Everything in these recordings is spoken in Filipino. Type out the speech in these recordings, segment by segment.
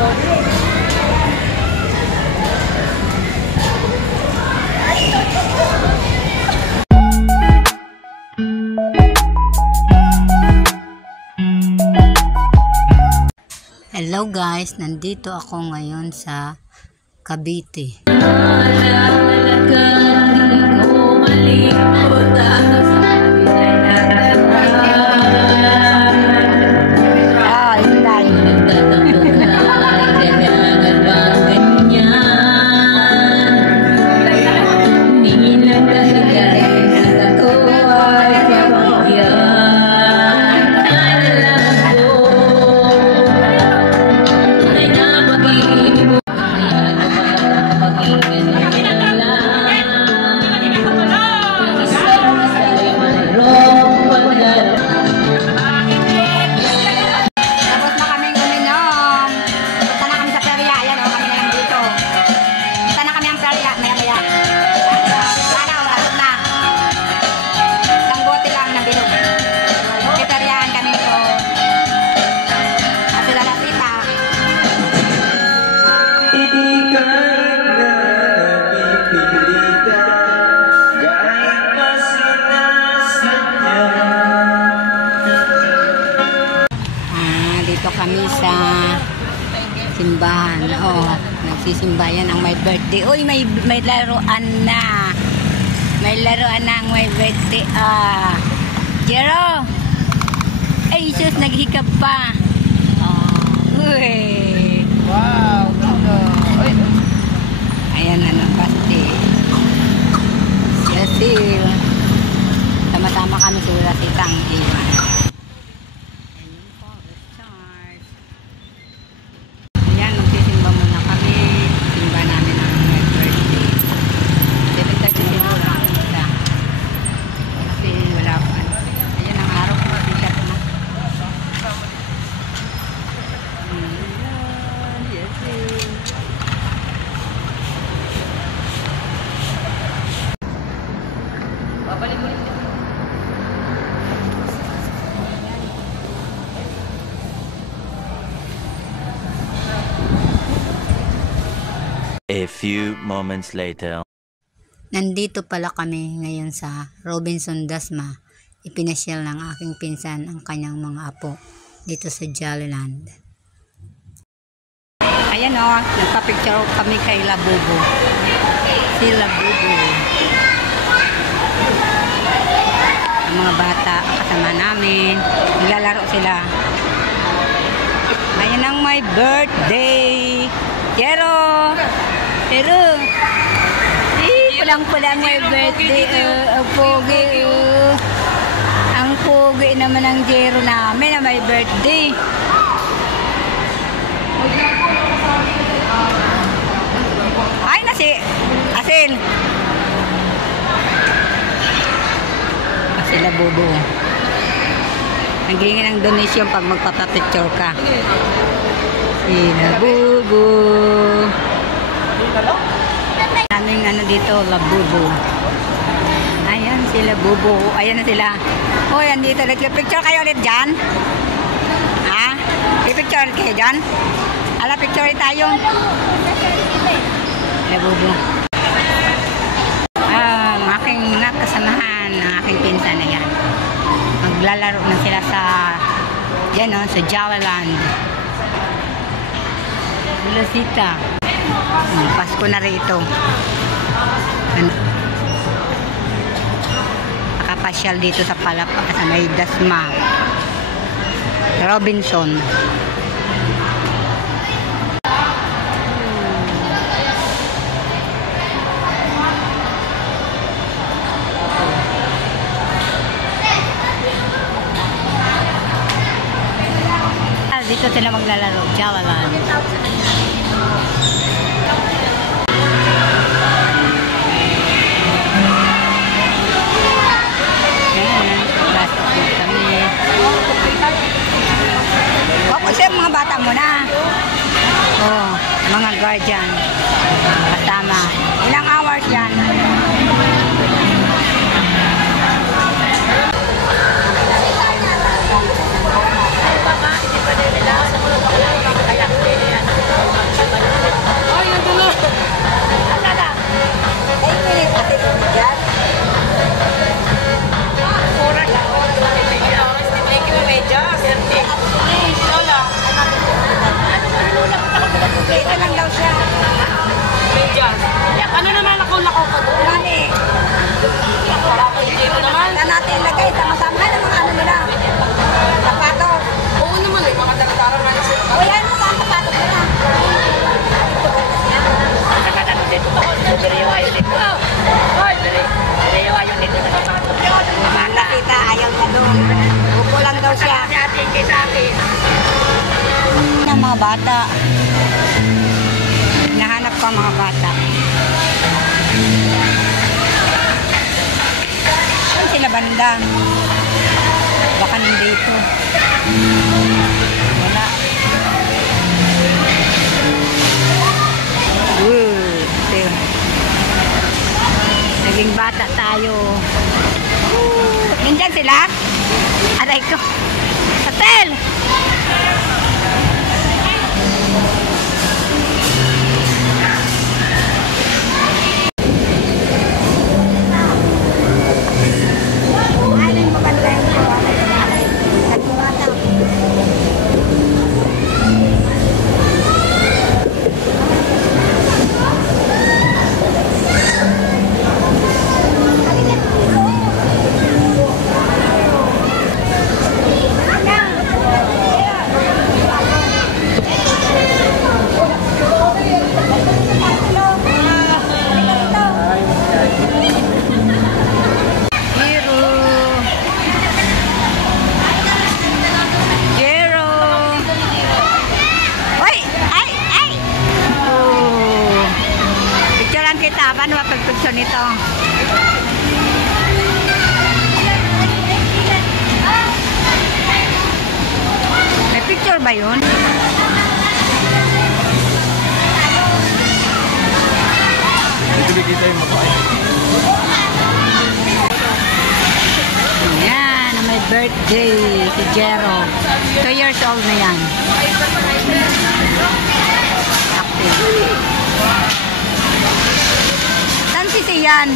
Hello guys, nandito ako ngayon sa Cavite. Dito kami sa simbahan. Nagsisimba yan ang may birthday. Uy, may laruan na. May laruan na ang may birthday. Jero! Ay, sus, naghikap pa. Uy! Wow! Ayan na ng birthday. Yasil. Tama-tama kami sa Rasitang Iwan. A few moments later. Nandito pala kami ngayon sa Robinson Dasma. Ipinasyal ng aking pinsan ang kanyang mga apo dito sa Jollyland. Ayan nagpa-picture kami kay Labubo. Si Labubo. Ang mga bata kasama namin. Naglalaro sila. Ayan ang my birthday. Jero! Pulang-pulang may birthday. Ang pogi. Ang pogi naman ng Jero namin na may birthday. Ay, Asil. Sila Bubo. Naghingi ng donation pag magpapapicture ka. Sila Bubo. Daming dito, Labubo. Ayan sila Bubo. Ayan na sila. Ayan dito. Picture kayo ulit dyan. I-picture kayo dyan. Picture tayo. Labubo. Aking mga kasamahan ng aking pinsan na yan. Maglalaro na sila sa sa Jollyland. Lusita. Pasko na rito. Nakapasyal dito sa Palapa sa may Dasma. Robinson. Dito sila maglalaro, Jollyland. Kasi mga bata mo na. Mga guardian. Kasama. Ilang hours yan? Hindi pa nila. mga bata. Hinahanap ko ang mga bata. Saan sila banda? Baka nandito. Wala. Naging bata tayo. Nandyan sila? Aray ko. Hotel! Paano mapagpicture nito? May picture ba yun? Dito bigita yung mukha. Yan, may birthday si Jero. 2 years old na yan. Active. Si yan.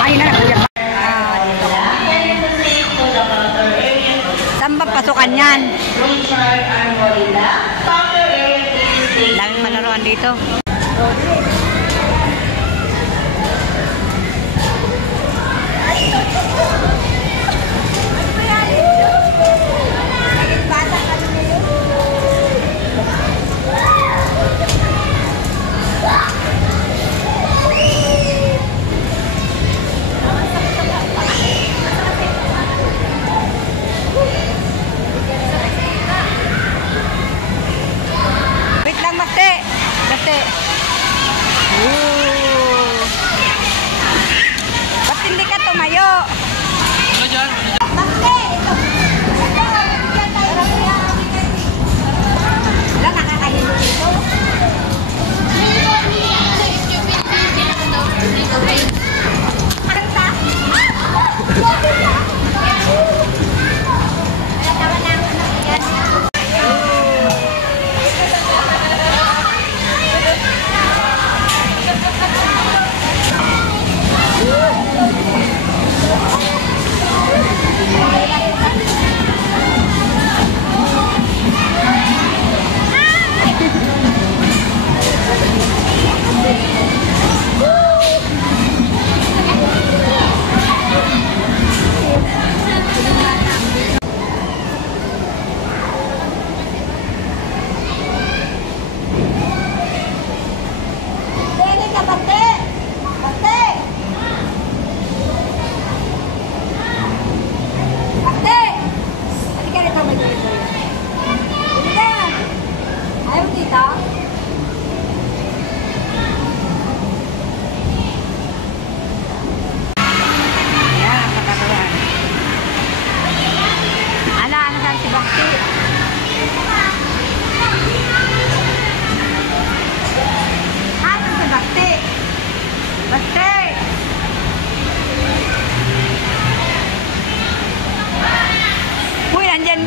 Ay na nagulap. Saan ba pasukan yan? Daming malaruan dito. Wait lang, Mate. Ba't hindi ka tumayo? Ano dyan? Wala, nakakahilo dito.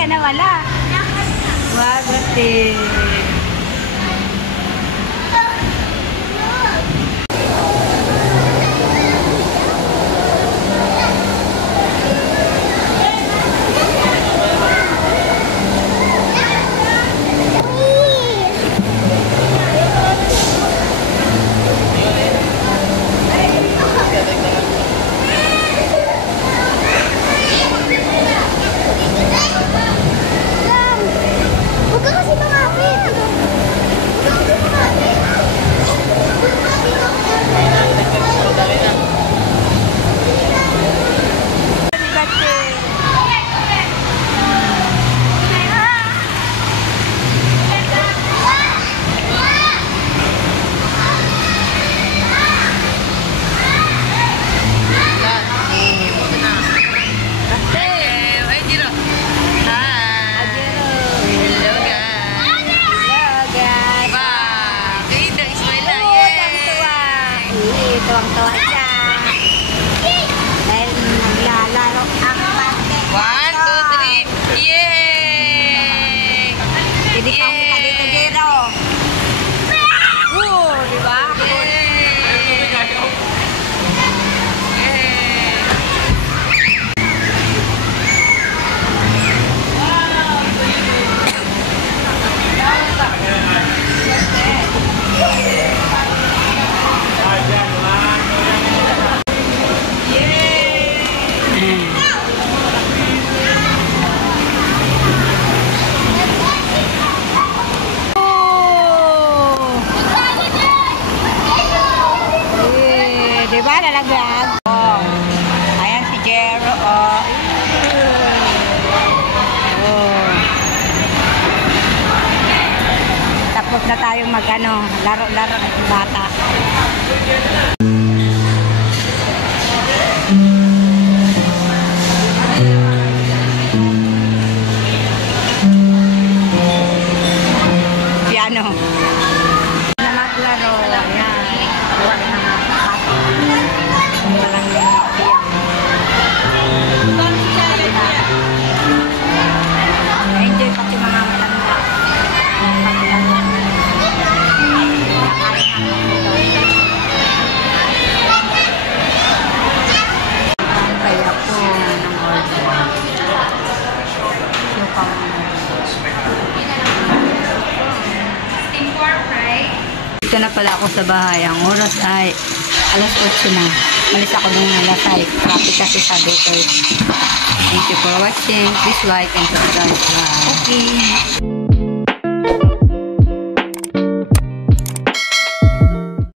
ka na wala. Wag, ate. Tapos na tayong mag-ano, laro-laro ng bata. Piano. Na maglaro. Ayan. Gawa ng mga bata. Walang enjoy pati mga matanda. Kaya po ng order. Yung pang Dito na pala ako sa bahay. Ang oras ay alas 8 na. Malis ako nung nalasay. Traffic kasi sa dito. Thank you for watching. Please like and subscribe. Bye.